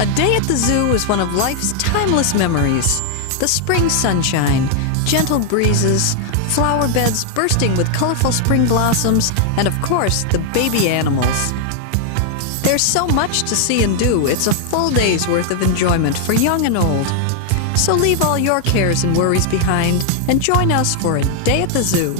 A day at the zoo is one of life's timeless memories. The spring sunshine, gentle breezes, flower beds bursting with colorful spring blossoms, and of course, the baby animals. There's so much to see and do, it's a full day's worth of enjoyment for young and old. So leave all your cares and worries behind and join us for a day at the zoo.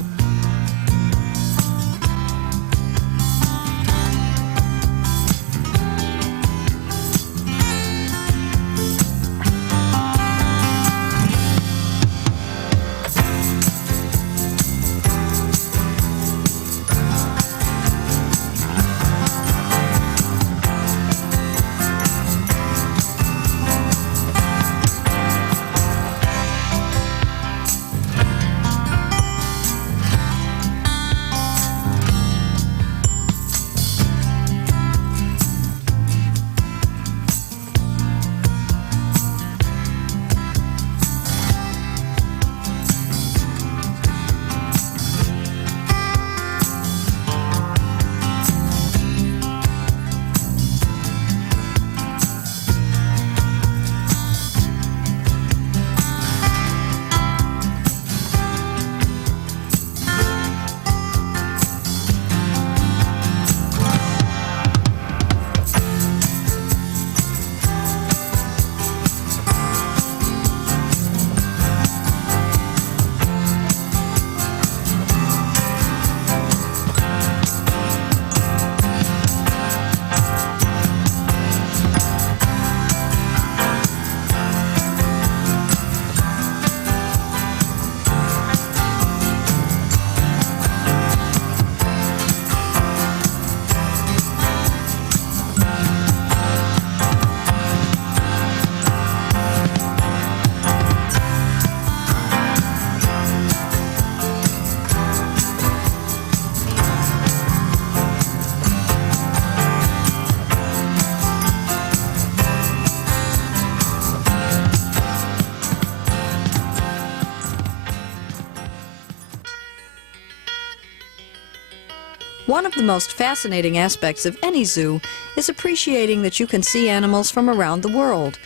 One of the most fascinating aspects of any zoo is appreciating that you can see animals from around the world.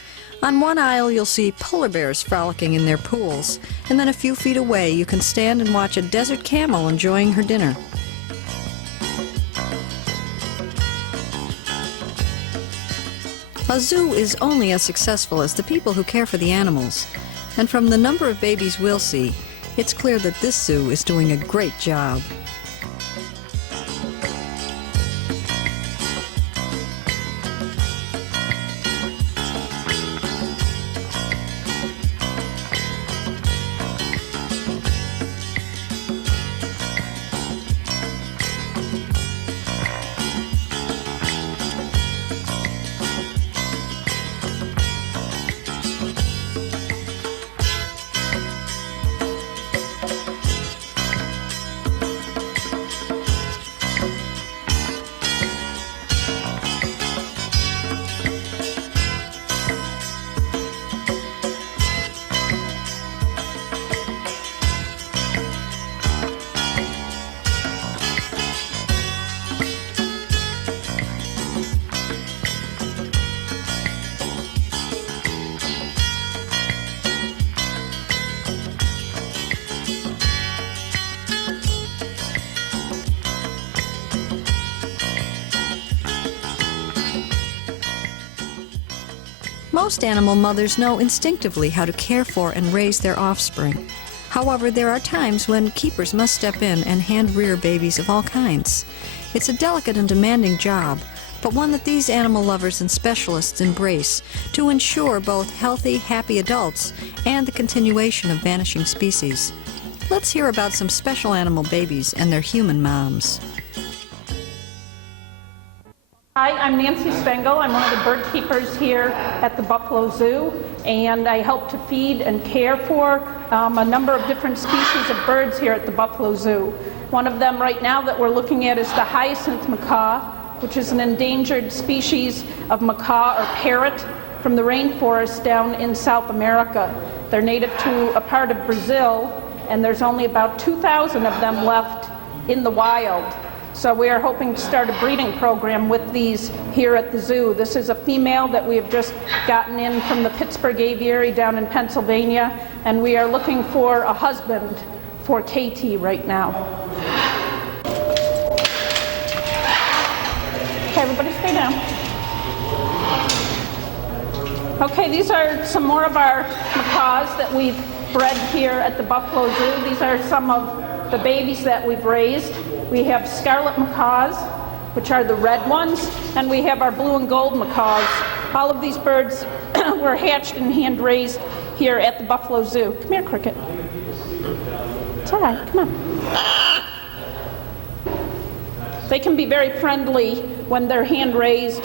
On one aisle you'll see polar bears frolicking in their pools, and then a few feet away you can stand and watch a desert camel enjoying her dinner. A zoo is only as successful as the people who care for the animals, and from the number of babies we'll see, it's clear that this zoo is doing a great job. Most animal mothers know instinctively how to care for and raise their offspring. However, there are times when keepers must step in and hand-rear babies of all kinds. It's a delicate and demanding job, but one that these animal lovers and specialists embrace to ensure both healthy, happy adults and the continuation of vanishing species. Let's hear about some special animal babies and their human moms. Hi, I'm Nancy Spengel. I'm one of the bird keepers here at the Buffalo Zoo, and I help to feed and care for a number of different species of birds here at the Buffalo Zoo. One of them right now that we're looking at is the hyacinth macaw, which is an endangered species of macaw or parrot from the rainforest down in South America. They're native to a part of Brazil, and there's only about 2,000 of them left in the wild. So we are hoping to start a breeding program with these here at the zoo. This is a female that we have just gotten in from the Pittsburgh Aviary down in Pennsylvania, and we are looking for a husband for Katie right now. Okay, everybody stay down. Okay, these are some more of our macaws that we've bred here at the Buffalo Zoo. These are some of the babies that we've raised. We have scarlet macaws, which are the red ones, and we have our blue and gold macaws. All of these birds were hatched and hand-raised here at the Buffalo Zoo. Come here, Cricket. It's all right, come on. They can be very friendly when they're hand-raised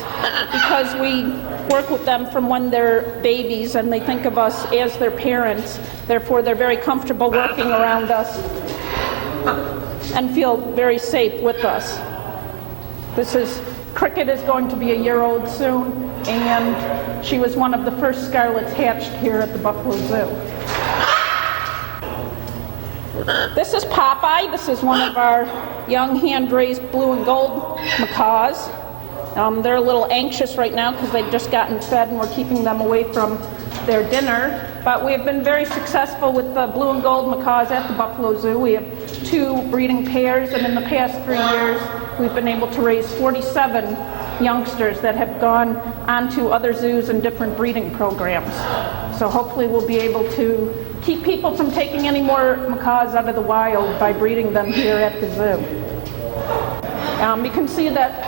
because we work with them from when they're babies and they think of us as their parents. Therefore, they're very comfortable working around us and feel very safe with us. Cricket is going to be a year old soon, and she was one of the first scarlets hatched here at the Buffalo Zoo. This is Popeye. This is one of our young hand-raised blue and gold macaws. They're a little anxious right now because they've just gotten fed and we're keeping them away from their dinner. But we have been very successful with the blue and gold macaws at the Buffalo Zoo. We have 2 breeding pairs, and in the past 3 years, we've been able to raise 47 youngsters that have gone on to other zoos and different breeding programs. So hopefully we'll be able to keep people from taking any more macaws out of the wild by breeding them here at the zoo. You can see that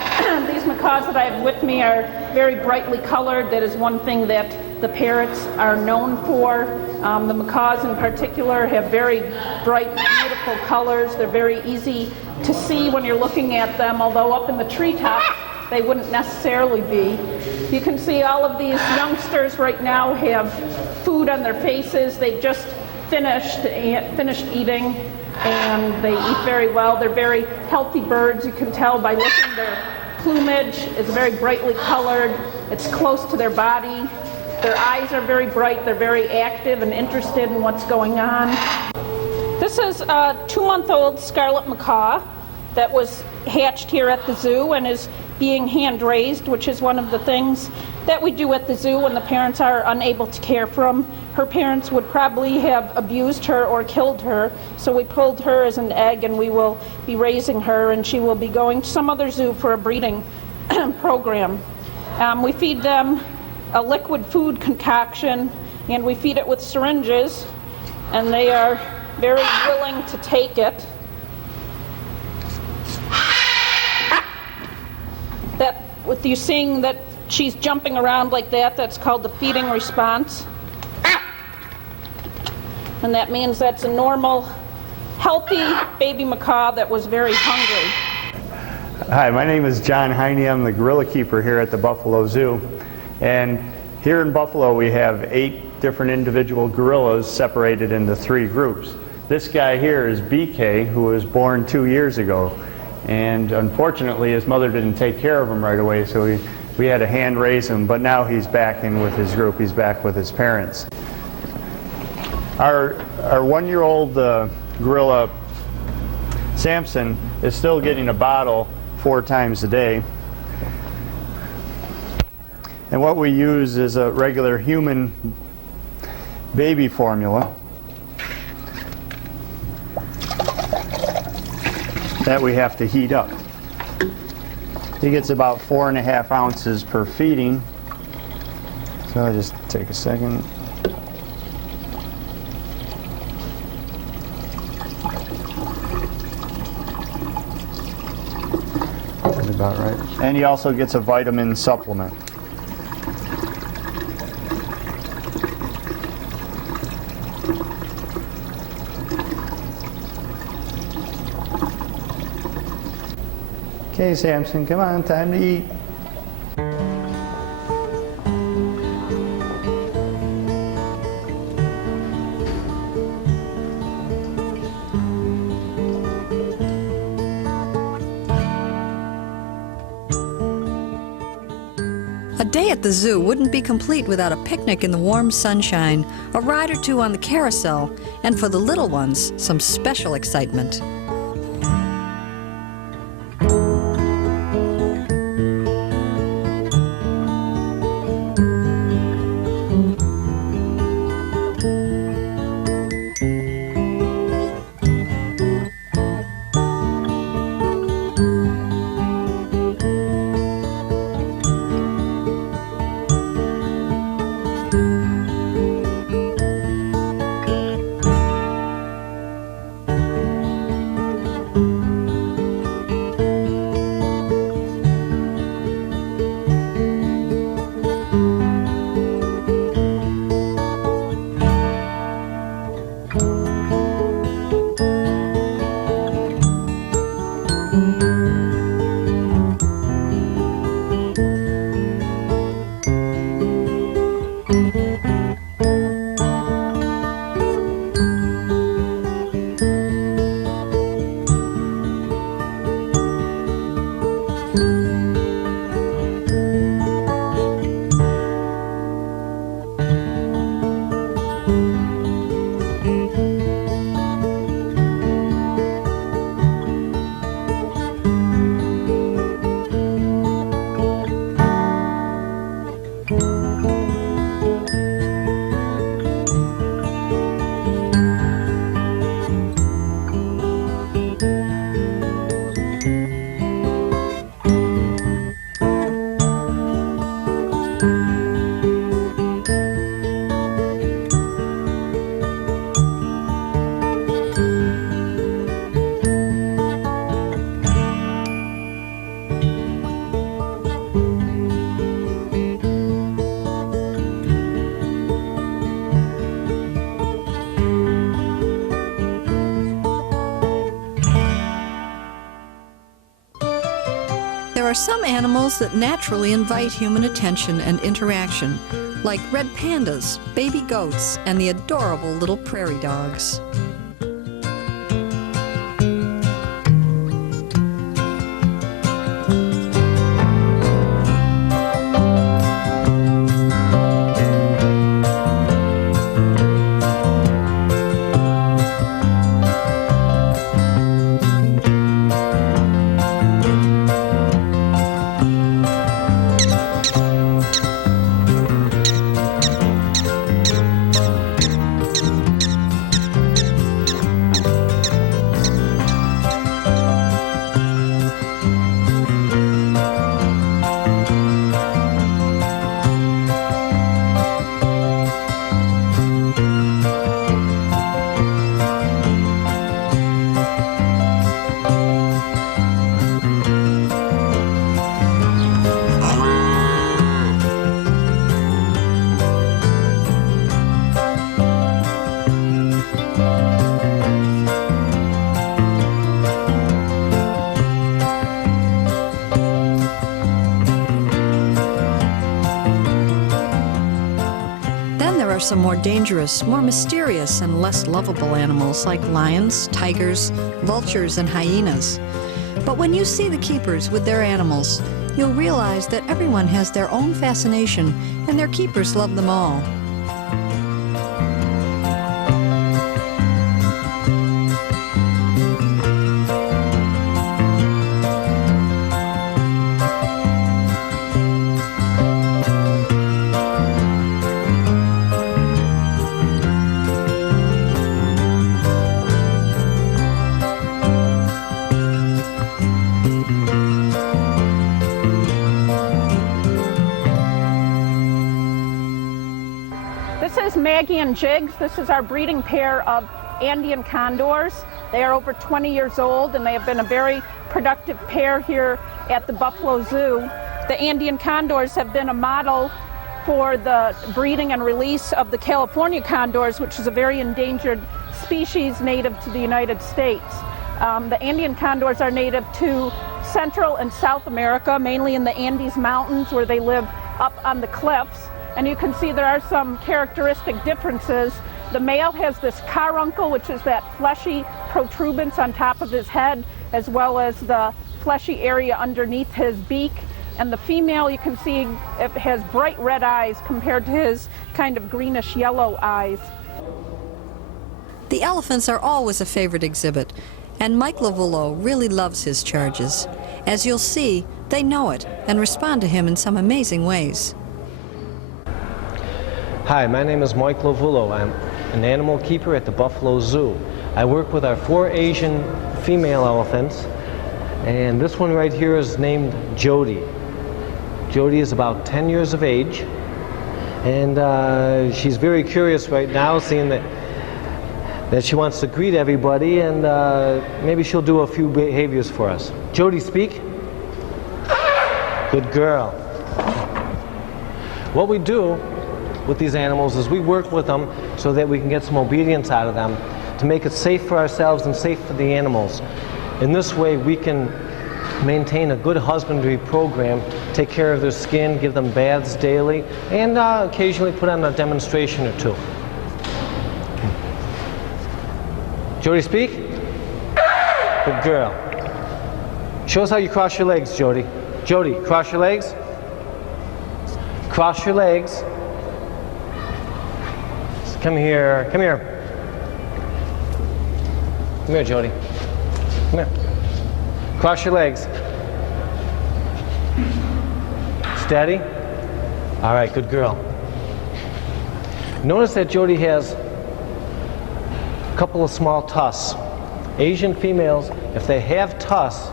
these macaws that I have with me are very brightly colored. That is one thing that the parrots are known for. The macaws in particular have very bright, beautiful colors. They're very easy to see when you're looking at them, although up in the treetops they wouldn't necessarily be. You can see all of these youngsters right now have food on their faces. They just finished eating, and they eat very well. They're very healthy birds. You can tell by looking. Their plumage is very brightly colored. It's close to their body. Their eyes are very bright. They're very active and interested in what's going on. This is a 2-month-old scarlet macaw that was hatched here at the zoo and is being hand-raised, which is one of the things that we do at the zoo when the parents are unable to care for them. Her parents would probably have abused her or killed her, so we pulled her as an egg and we will be raising her, and she will be going to some other zoo for a breeding program. We feed them a liquid food concoction, and we feed it with syringes, and they are very willing to take it. With you seeing that she's jumping around like that, that's called the feeding response. And that means that's a normal, healthy baby macaw that was very hungry. Hi, my name is John Heine. I'm the gorilla keeper here at the Buffalo Zoo. And here in Buffalo we have 8 different individual gorillas separated into 3 groups. This guy here is BK, who was born 2 years ago. And unfortunately his mother didn't take care of him right away, so we had to hand raise him, but now he's back in with his group. He's back with his parents. Our 1-year-old gorilla Samson is still getting a bottle 4 times a day. And what we use is a regular human baby formula that we have to heat up. He gets about 4.5 ounces per feeding. So I'll just take a second. That's about right. And he also gets a vitamin supplement. Okay, Samson, come on, time to eat. A day at the zoo wouldn't be complete without a picnic in the warm sunshine, a ride or 2 on the carousel, and for the little ones, some special excitement. there are some animals that naturally invite human attention and interaction, like red pandas, baby goats, and the adorable little prairie dogs. Some more dangerous, more mysterious, and less lovable animals like lions, tigers, vultures, and hyenas. But when you see the keepers with their animals, you'll realize that everyone has their own fascination, and their keepers love them all. Maggie and Jigs. This is our breeding pair of Andean condors. They are over 20 years old and they have been a very productive pair here at the Buffalo Zoo. The Andean condors have been a model for the breeding and release of the California condors, which is a very endangered species native to the United States. The Andean condors are native to Central and South America, mainly in the Andes Mountains where they live up on the cliffs. And you can see there are some characteristic differences. The male has this caruncle, which is that fleshy protuberance on top of his head, as well as the fleshy area underneath his beak. And the female, you can see, it has bright red eyes compared to his kind of greenish yellow eyes. The elephants are always a favorite exhibit, and Mike Lavullo really loves his charges. As you'll see, they know it and respond to him in some amazing ways. Hi, my name is Mike Lavullo. I'm an animal keeper at the Buffalo Zoo. I work with our 4 Asian female elephants, and this one right here is named Jody. Jody is about 10 years of age, and she's very curious right now, seeing that she wants to greet everybody, and maybe she'll do a few behaviors for us. Jody, speak. Good girl. What we do with these animals is we work with them so that we can get some obedience out of them to make it safe for ourselves and safe for the animals. In this way we can maintain a good husbandry program, take care of their skin, give them baths daily, and occasionally put on a demonstration or two. Jody, speak. Good girl. Show us how you cross your legs, Jody. Jody, cross your legs. Cross your legs. Come here, come here. Come here, Jody. Come here. Cross your legs. Steady. All right, good girl. Notice that Jody has a couple of small tusks. Asian females, if they have tusks,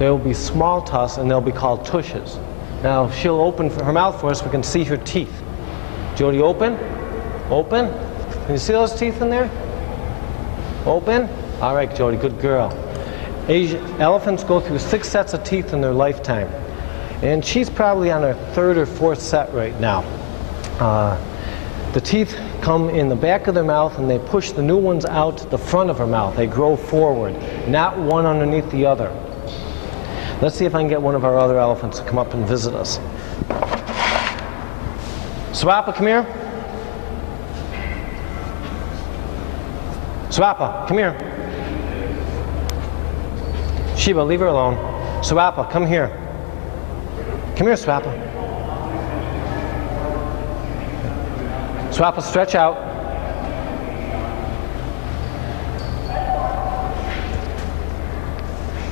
there will be small tusks and they'll be called tushes. Now, if she'll open her mouth for us, we can see her teeth. Jody, open. Open. Can you see those teeth in there? Open. All right, Jody, good girl. Elephants go through 6 sets of teeth in their lifetime. And she's probably on her 3rd or 4th set right now. The teeth come in the back of their mouth and they push the new ones out the front of her mouth. They grow forward, not one underneath the other. Let's see if I can get one of our other elephants to come up and visit us. Swappa, come here. Swappa, come here. Sheba, leave her alone. Swappa, come here. Come here, Swappa. Swappa, stretch out.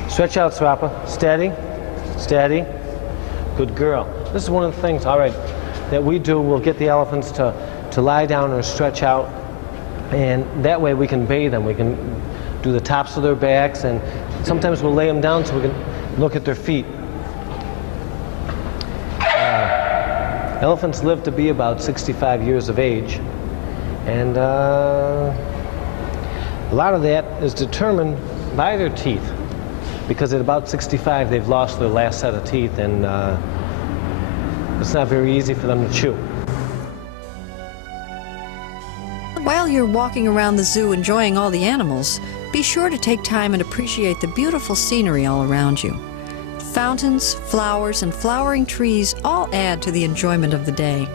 Stretch out, Swappa. Steady, steady. Good girl. This is one of the things, all right, that we do. We'll get the elephants to lie down or stretch out, and that way we can bathe them. We can do the tops of their backs, and sometimes we'll lay them down so we can look at their feet. Elephants live to be about 65 years of age, and a lot of that is determined by their teeth, because at about 65 they've lost their last set of teeth, and it's not very easy for them to chew. While you're walking around the zoo enjoying all the animals, be sure to take time and appreciate the beautiful scenery all around you. Fountains, flowers, and flowering trees all add to the enjoyment of the day.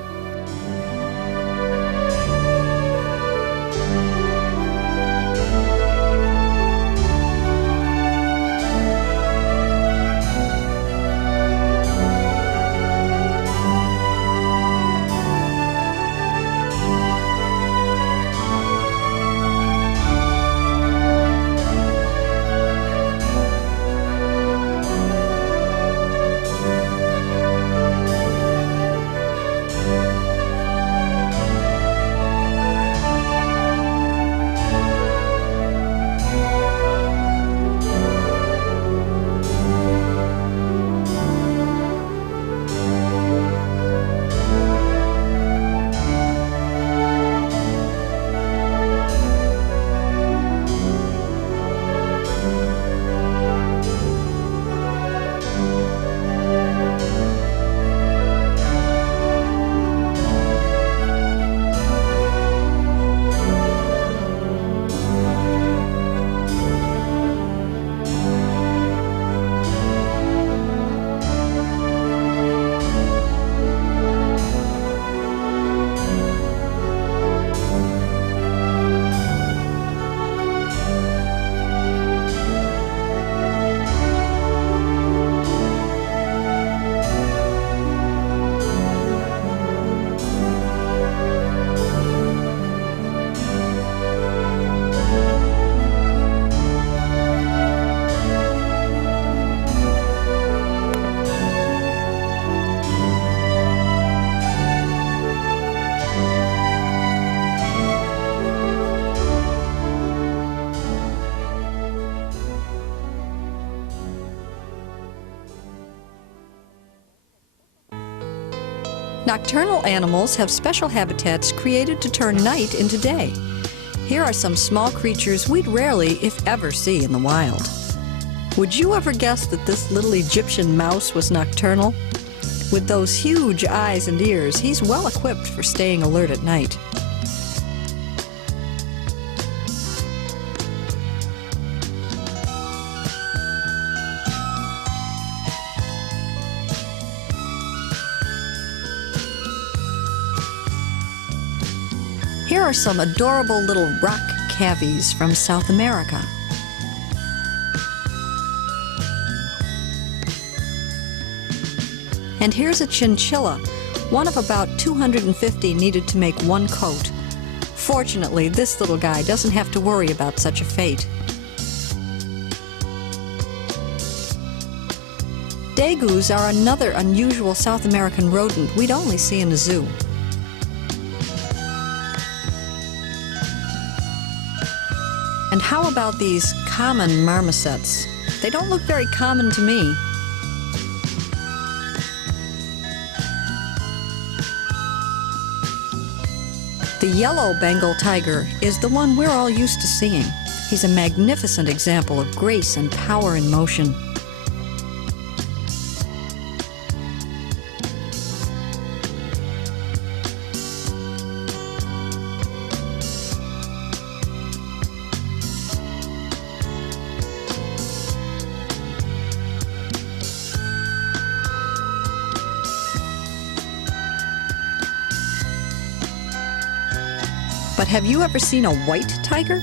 Nocturnal animals have special habitats created to turn night into day. Here are some small creatures we'd rarely, if ever, see in the wild. Would you ever guess that this little Egyptian mouse was nocturnal? With those huge eyes and ears, he's well equipped for staying alert at night. Here are some adorable little rock cavies from South America. And here's a chinchilla. One of about 250 needed to make one coat. Fortunately, this little guy doesn't have to worry about such a fate. Degus are another unusual South American rodent we'd only see in a zoo. And how about these common marmosets? They don't look very common to me. The yellow Bengal tiger is the one we're all used to seeing. He's a magnificent example of grace and power in motion. But have you ever seen a white tiger?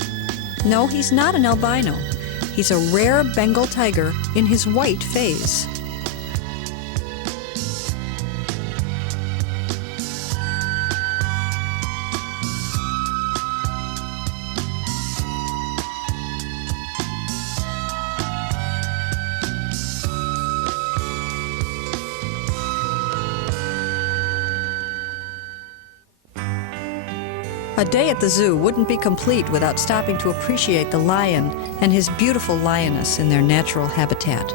No, he's not an albino. He's a rare Bengal tiger in his white phase. A day at the zoo wouldn't be complete without stopping to appreciate the lion and his beautiful lioness in their natural habitat.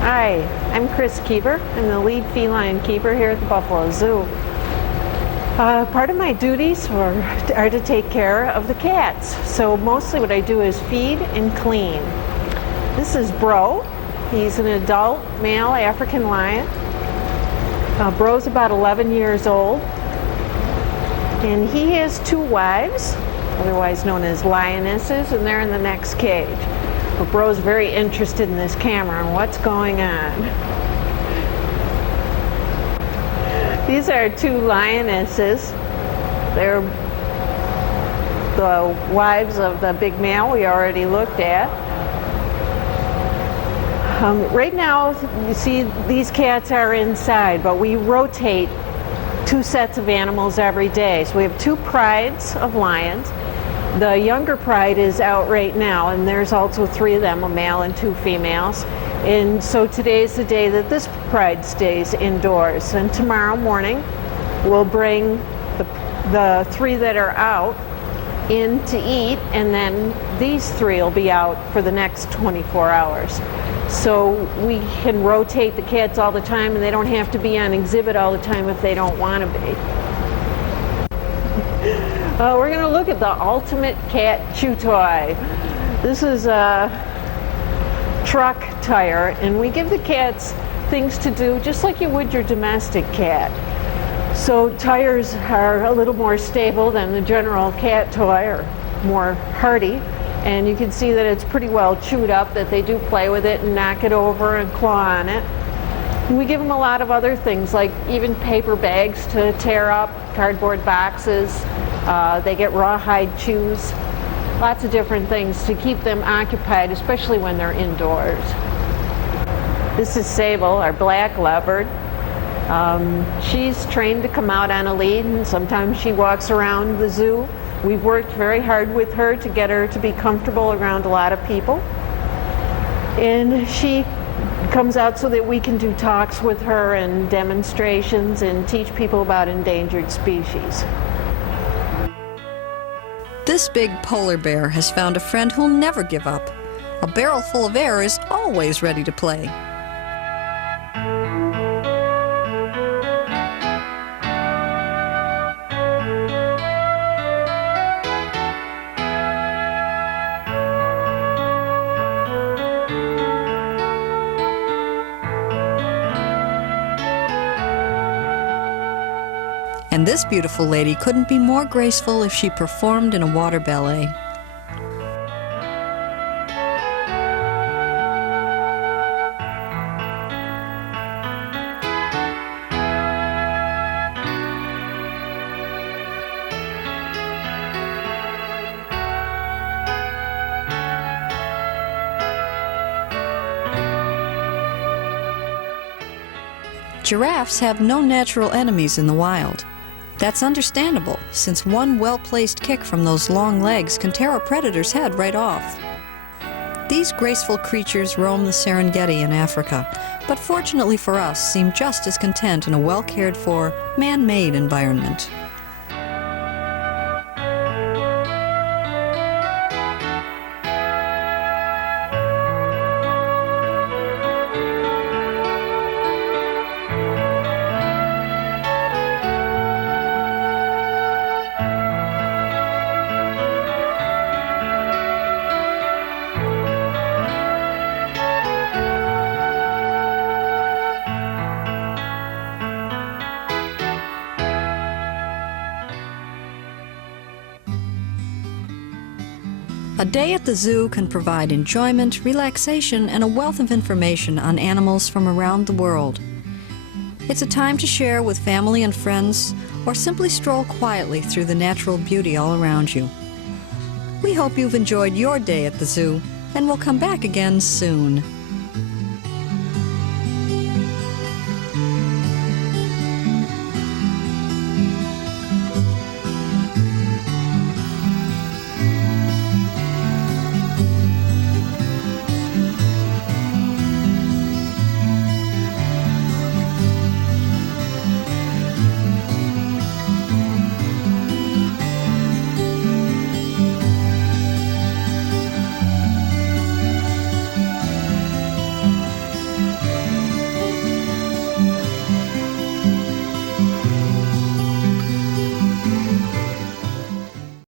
Hi, I'm Chris Keever. I'm the lead feline keeper here at the Buffalo Zoo. Part of my duties are to take care of the cats. So mostly what I do is feed and clean. This is Bro. He's an adult male African lion. Bro's about 11 years old. And he has 2 wives, otherwise known as lionesses, and they're in the next cage. But Bro's very interested in this camera and what's going on. These are 2 lionesses. They're the wives of the big male we already looked at. Right now, you see these cats are inside, but we rotate 2 sets of animals every day. So we have 2 prides of lions. The younger pride is out right now, and there's also 3 of them, a male and 2 females. And so today's the day that this pride stays indoors. And tomorrow morning, we'll bring the 3 that are out in to eat, and then these 3 will be out for the next 24 hours. So we can rotate the cats all the time, and they don't have to be on exhibit all the time if they don't want to be. We're going to look at the ultimate cat chew toy. This is a truck tire, and we give the cats things to do just like you would your domestic cat. So tires are a little more stable than the general cat toy, or more hardy, and you can see that it's pretty well chewed up, that they do play with it and knock it over and claw on it. And we give them a lot of other things, like even paper bags to tear up, cardboard boxes. They get rawhide chews, lots of different things to keep them occupied, especially when they're indoors. This is Sable, our black leopard. She's trained to come out on a lead, and sometimes she walks around the zoo. We've worked very hard with her to get her to be comfortable around a lot of people. And she comes out so that we can do talks with her and demonstrations and teach people about endangered species. This big polar bear has found a friend who'll never give up. A barrel full of air is always ready to play. And this beautiful lady couldn't be more graceful if she performed in a water ballet. Giraffes have no natural enemies in the wild. That's understandable, since one well-placed kick from those long legs can tear a predator's head right off. These graceful creatures roam the Serengeti in Africa, but fortunately for us, seem just as content in a well-cared-for, man-made environment. A day at the zoo can provide enjoyment, relaxation, and a wealth of information on animals from around the world. It's a time to share with family and friends, or simply stroll quietly through the natural beauty all around you. We hope you've enjoyed your day at the zoo, and will come back again soon.